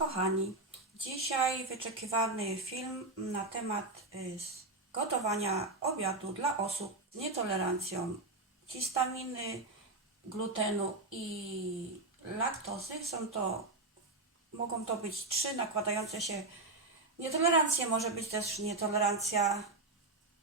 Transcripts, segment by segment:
kochani, dzisiaj wyczekiwany film na temat y, gotowania obiadu dla osób z nietolerancją histaminy, glutenu i laktozy. Są to, mogą to być trzy nakładające się nietolerancje, może być też nietolerancja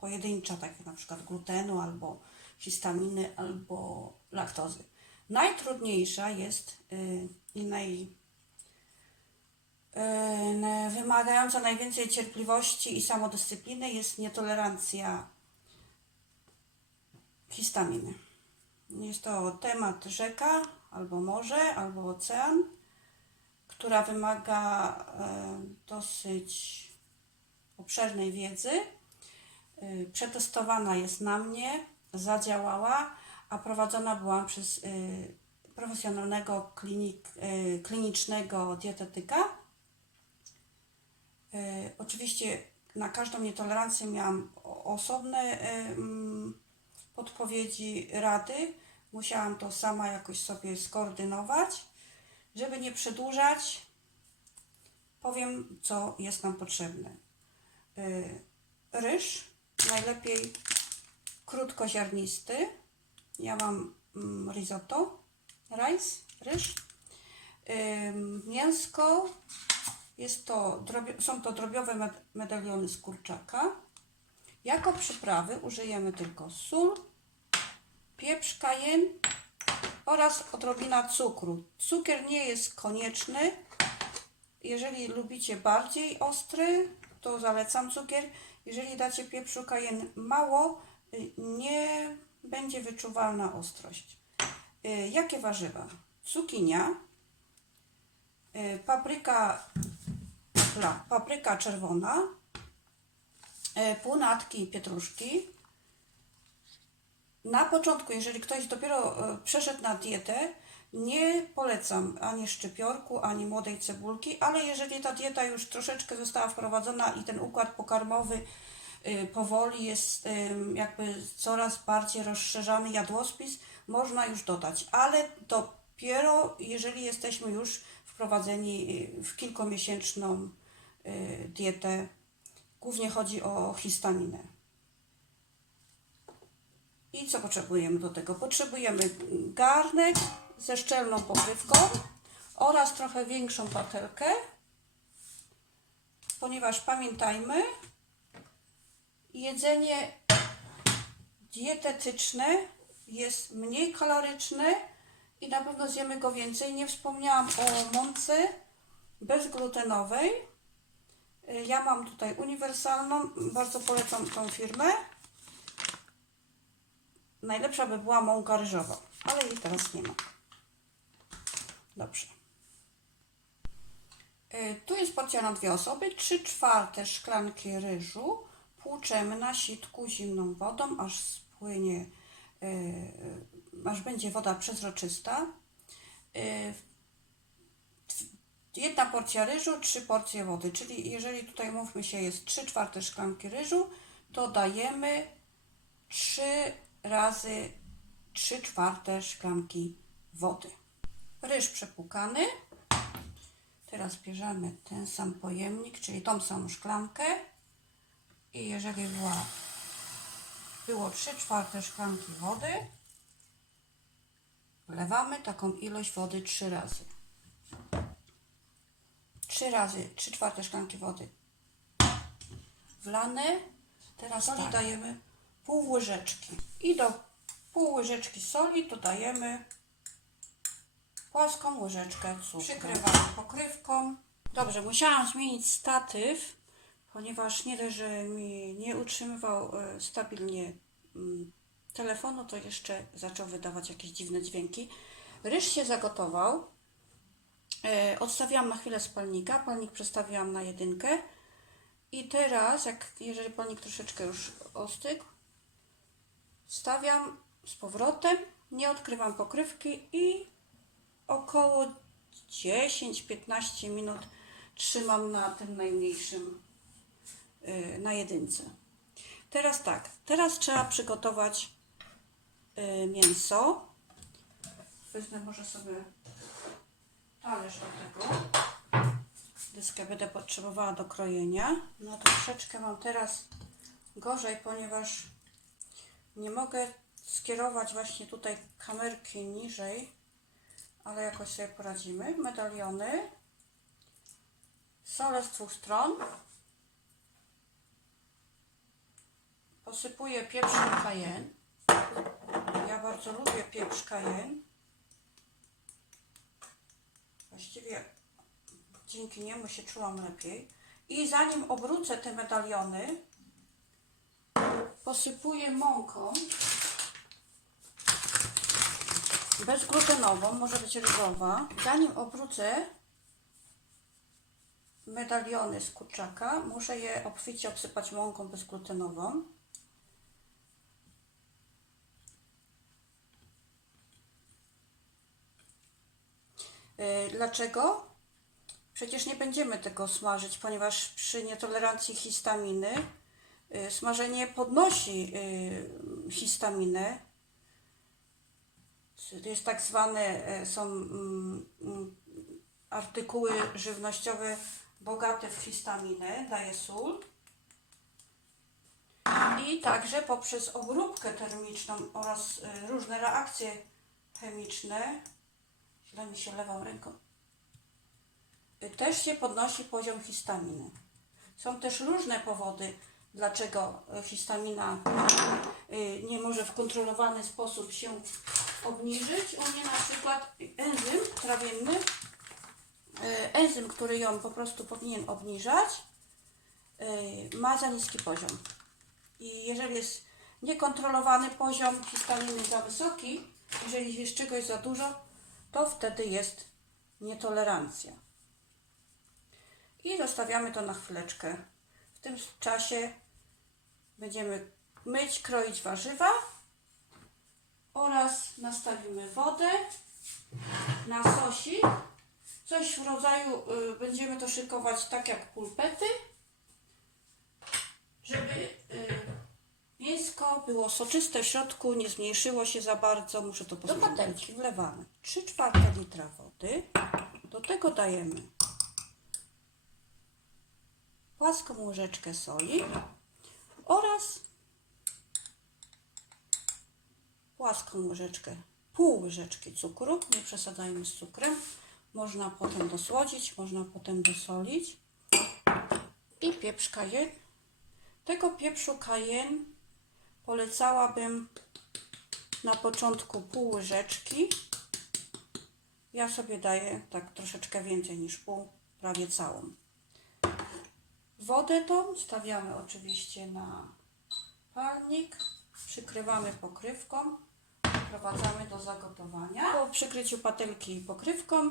pojedyncza, tak jak na przykład glutenu albo histaminy albo laktozy. Najtrudniejsza jest y, i naj, e, wymagająca najwięcej cierpliwości i samodyscypliny jest nietolerancja histaminy. Jest to temat rzeka, albo morze, albo ocean, która wymaga e, dosyć obszernej wiedzy. E, Przetestowana jest na mnie, zadziałała, a prowadzona byłam przez e, profesjonalnego klinik, klinicznego dietetyka. Oczywiście na każdą nietolerancję miałam osobne podpowiedzi, rady. Musiałam to sama jakoś sobie skoordynować. Żeby nie przedłużać, powiem, co jest nam potrzebne. E, Ryż, najlepiej krótkoziarnisty. Ja mam mm, risotto, rice, ryż. Ym, Mięsko, jest to, są to drobiowe med- medaliony z kurczaka. Jako przyprawy użyjemy tylko sól, pieprz kajen oraz odrobina cukru. Cukier nie jest konieczny. Jeżeli lubicie bardziej ostry, to zalecam cukier. Jeżeli dacie pieprzu kajen mało, y, nie będzie wyczuwalna ostrość. Y, Jakie warzywa? Cukinia, y, papryka, papryka czerwona, y, półnatki pietruszki. Na początku, jeżeli ktoś dopiero e, przeszedł na dietę, nie polecam ani szczypiorku, ani młodej cebulki, ale jeżeli ta dieta już troszeczkę została wprowadzona i ten układ pokarmowy y, powoli jest jakby coraz bardziej rozszerzany jadłospis, można już dodać, ale dopiero jeżeli jesteśmy już wprowadzeni w kilkumiesięczną y, dietę, głównie chodzi o histaminę. I co potrzebujemy do tego? Potrzebujemy garnek ze szczelną pokrywką oraz trochę większą patelkę, ponieważ pamiętajmy, jedzenie dietetyczne jest mniej kaloryczne i na pewno zjemy go więcej. Nie wspomniałam o mące bezglutenowej. Y, Ja mam tutaj uniwersalną, bardzo polecam tą firmę. Najlepsza by była mąka ryżowa, ale jej teraz nie ma. Dobrze. Y, Tu jest porcja na dwie osoby. 3 czwarte szklanki ryżu płuczemy na sitku zimną wodą, aż spłynie, y, aż będzie woda przezroczysta. Jedna porcja ryżu, trzy porcje wody, czyli jeżeli tutaj mówmy się jest 3 czwarte szklanki ryżu, to dajemy 3 razy 3 czwarte szklanki wody. Ryż przepłukany. Teraz bierzemy ten sam pojemnik, czyli tą samą szklankę i jeżeli była, było 3 czwarte szklanki wody, wlewamy taką ilość wody 3 razy. 3 razy 3 czwarte szklanki wody wlane. Teraz soli dajemy pół łyżeczki. I do pół łyżeczki soli dodajemy płaską łyżeczkę cukru. Przykrywamy pokrywką. Dobrze, musiałam zmienić statyw, ponieważ nie dość, że mi nie utrzymywał e, stabilnie mm, telefonu, to jeszcze zaczął wydawać jakieś dziwne dźwięki. Ryż się zagotował. E, Odstawiłam na chwilę spalnika, palnik przestawiłam na jedynkę. I teraz, jak jeżeli palnik troszeczkę już ostygł, stawiam z powrotem, nie odkrywam pokrywki i około 10-15 minut trzymam na tym najmniejszym, yy, na jedynce. Teraz tak, teraz trzeba przygotować yy, mięso. Wezmę może sobie talerz do tego. troszeczkę będę potrzebowała do krojenia. No troszeczkę mam teraz gorzej, ponieważ nie mogę skierować właśnie tutaj kamerki niżej, ale jakoś sobie poradzimy. Medaliony. Sole z dwóch stron. Posypuję pieprzem cayenne. Ja bardzo lubię pieprz cayenne. Właściwie dzięki niemu się czułam lepiej. I zanim obrócę te medaliony, posypuję mąką bezglutenową, może być ryżowa. Zanim obrócę medaliony z kurczaka, muszę je obficie obsypać mąką bezglutenową. Dlaczego? Przecież nie będziemy tego smażyć, ponieważ przy nietolerancji histaminy y, smażenie podnosi y, histaminę. Jest tak zwane, y, są mm, mm, artykuły żywnościowe bogate w histaminę, daje sól. I także poprzez obróbkę termiczną oraz y, różne reakcje chemiczne, mi się lewą ręką, y, też się podnosi poziom histaminy. Są też różne powody, dlaczego y, histamina y, nie może w kontrolowany sposób się obniżyć. U mnie na przykład enzym trawienny, enzym, który ją po prostu powinien obniżać, ma za niski poziom. I jeżeli jest niekontrolowany poziom histaminy za wysoki, jeżeli jest czegoś za dużo, to wtedy jest nietolerancja. I zostawiamy to na chwileczkę. W tym czasie będziemy myć, kroić warzywa oraz nastawimy wodę na sosik. Coś w rodzaju, y, będziemy to szykować tak jak pulpety, żeby mięsko było soczyste w środku, nie zmniejszyło się za bardzo. Muszę to posłuchać. Do patelki wlewamy 3 czwarte litra wody. Do tego dajemy płaską łyżeczkę soli oraz płaską łyżeczkę, pół łyżeczki cukru. Nie przesadzajmy z cukrem. Można potem dosłodzić, można potem dosolić. I pieprz cayenne. Tego pieprzu cayenne polecałabym na początku pół łyżeczki. Ja sobie daję tak troszeczkę więcej niż pół, prawie całą. Wodę tą stawiamy oczywiście na palnik, przykrywamy pokrywką, wprowadzamy do zagotowania. Po przykryciu patelki pokrywką,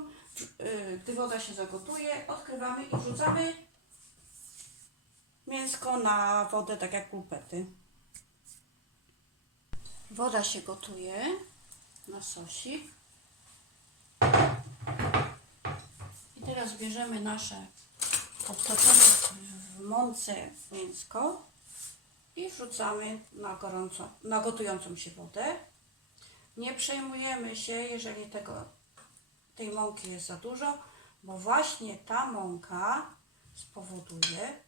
yy, gdy woda się zagotuje, odkrywamy i wrzucamy mięsko na wodę, tak jak pulpety. Woda się gotuje na sosik. I teraz bierzemy nasze obtoczone w mące mięsko i wrzucamy na gorąco, na gotującą się wodę. Nie przejmujemy się, jeżeli tego, tej mąki jest za dużo, bo właśnie ta mąka spowoduje,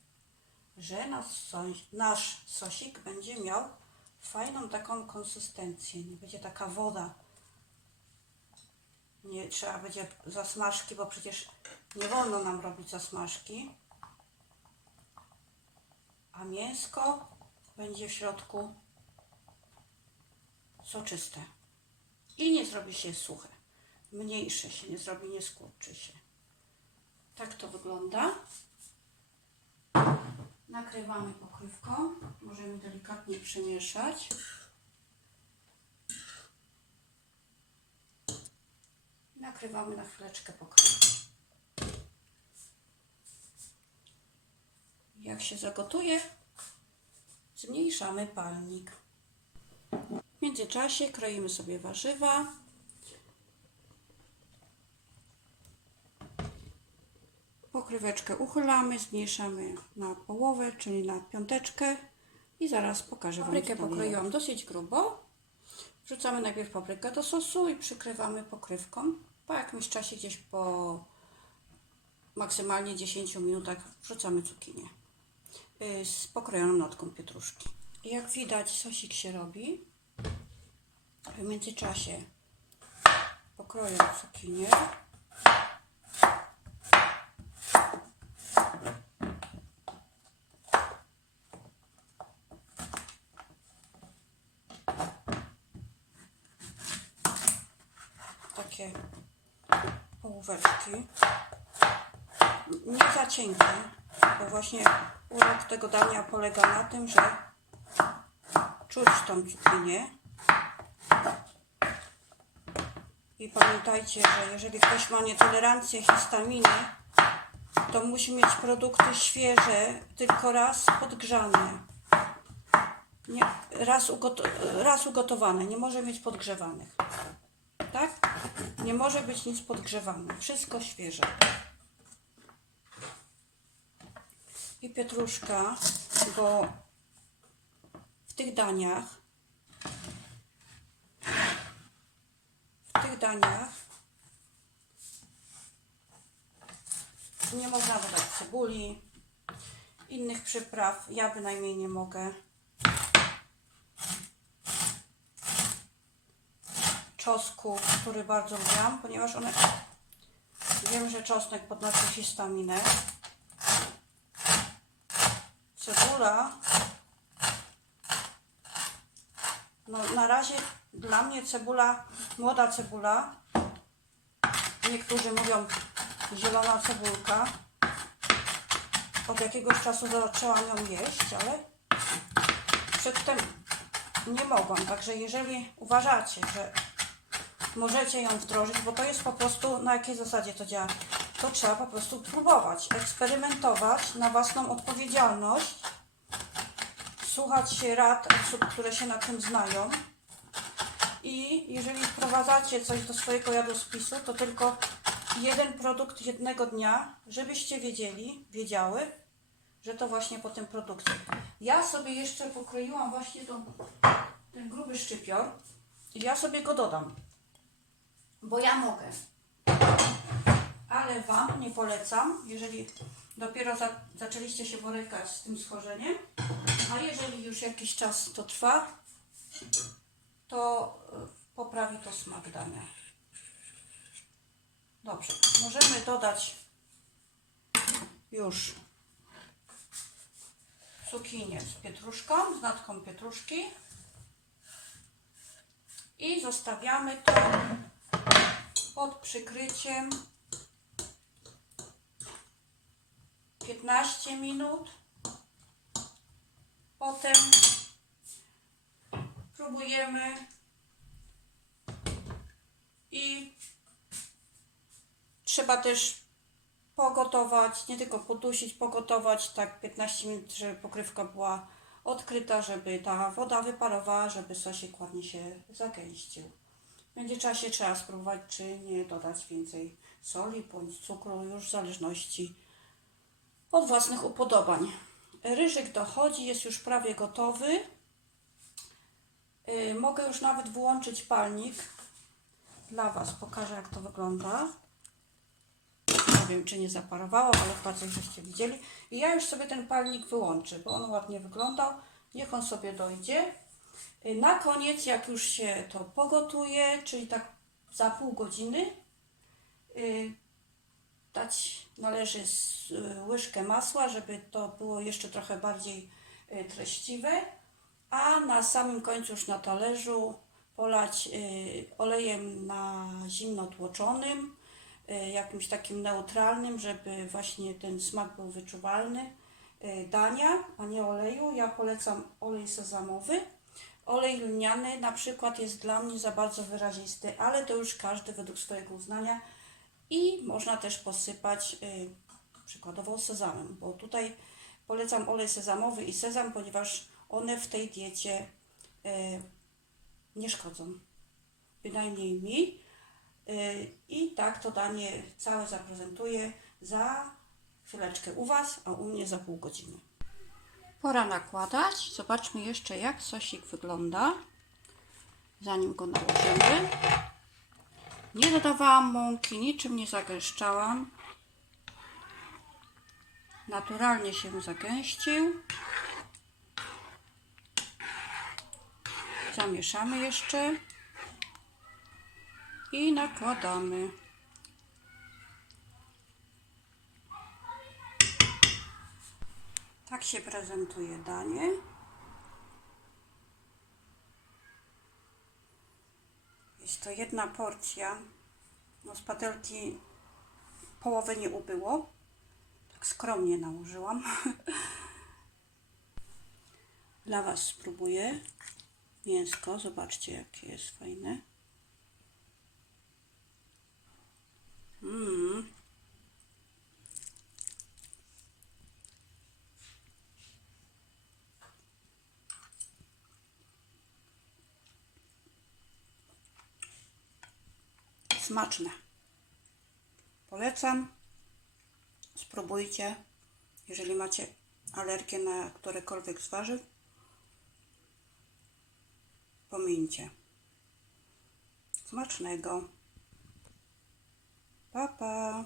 że nasz, nasz sosik będzie miał fajną taką konsystencję. Nie będzie taka woda. Nie trzeba będzie zasmażki, bo przecież nie wolno nam robić zasmażki. A mięsko będzie w środku soczyste. I nie zrobi się suche. Mniejsze się nie zrobi, nie skurczy się. Tak to wygląda. Nakrywamy pokrywką. Możemy delikatnie przemieszać. Nakrywamy na chwileczkę pokrywką. Jak się zagotuje, zmniejszamy palnik. W międzyczasie kroimy sobie warzywa. Pokryweczkę uchylamy, zmniejszamy na połowę, czyli na piąteczkę i zaraz pokażę Wam. Paprykę pokroiłam dosyć grubo. Wrzucamy najpierw paprykę do sosu i przykrywamy pokrywką. Po jakimś czasie, gdzieś po maksymalnie 10 minutach wrzucamy cukinię y, z pokrojoną notką pietruszki. Jak widać, sosik się robi. W międzyczasie pokroję cukinię. Nie za cienkie, bo właśnie urok tego dania polega na tym, że czuć tą cukinię. I pamiętajcie, że jeżeli ktoś ma nietolerancję histaminy, to musi mieć produkty świeże, tylko raz podgrzane. Nie, raz, ugoto, raz ugotowane, nie może mieć podgrzewanych. Tak? Nie może być nic podgrzewane. Wszystko świeże. I pietruszka, bo w tych daniach w tych daniach nie można dodać cebuli, innych przypraw. Ja bynajmniej nie mogę. Czosnku, który bardzo lubiłam, ponieważ one wiem, że czosnek podnosi histaminę. Cebula no na razie dla mnie cebula, młoda cebula, niektórzy mówią zielona cebulka. Od jakiegoś czasu zaczęłam ją jeść, ale przedtem nie mogłam. Także jeżeli uważacie, że możecie ją wdrożyć, bo to jest po prostu, na jakiej zasadzie to działa, to trzeba po prostu próbować, eksperymentować na własną odpowiedzialność, słuchać się rad osób, które się na tym znają. I jeżeli wprowadzacie coś do swojego jadłospisu, to tylko jeden produkt jednego dnia, żebyście wiedzieli, wiedziały, że to właśnie po tym produkcie. Ja sobie jeszcze pokroiłam właśnie tą, ten gruby szczypior i ja sobie go dodam, bo ja mogę. Ale Wam nie polecam, jeżeli dopiero za, zaczęliście się borykać z tym schorzeniem, a jeżeli już jakiś czas to trwa, to y, poprawi to smak dania. Dobrze, możemy dodać już cukinię z pietruszką, z natką pietruszki i zostawiamy to pod przykryciem 15 minut. Potem próbujemy i trzeba też pogotować, nie tylko podusić, pogotować tak 15 minut, żeby pokrywka była odkryta, żeby ta woda wyparowała, żeby sosik ładnie się zagęścił. W międzyczasie trzeba spróbować, czy nie dodać więcej soli bądź cukru, już w zależności od własnych upodobań. Ryżyk dochodzi, jest już prawie gotowy. Yy, mogę już nawet włączyć palnik. Dla Was pokażę, jak to wygląda. Nie wiem, czy nie zaparowało, ale coś żeście widzieli. I ja już sobie ten palnik wyłączę, bo on ładnie wyglądał. Niech on sobie dojdzie. Yy, Na koniec, jak już się to pogotuje, czyli tak za pół godziny, yy, dać należy y, łyżkę masła, żeby to było jeszcze trochę bardziej y, treściwe, a na samym końcu już na talerzu polać y, olejem na zimno tłoczonym, y, jakimś takim neutralnym, żeby właśnie ten smak był wyczuwalny y, dania, a nie oleju. Ja polecam olej sezamowy. Olej lniany na przykład jest dla mnie za bardzo wyrazisty, ale to już każdy według swojego uznania. I można też posypać y, przykładowo sezamem, bo tutaj polecam olej sezamowy i sezam, ponieważ one w tej diecie y, nie szkodzą. Bynajmniej mi. Y, I tak to danie całe zaprezentuję za chwileczkę u Was, a u mnie za pół godziny. Pora nakładać. Zobaczmy jeszcze, jak sosik wygląda, zanim go nałożymy. Nie dodawałam mąki, niczym nie zagęszczałam. naturalnie się zagęścił. Zamieszamy jeszcze i nakładamy. Tak się prezentuje danie. Jest to jedna porcja. No z patelki połowy nie ubyło. Tak skromnie nałożyłam. Dla Was spróbuję mięsko. Zobaczcie, jakie jest fajne. Mm. Smaczne. Polecam. Spróbujcie. Jeżeli macie alergię na którekolwiek z warzyw. Smacznego. Pa, pa.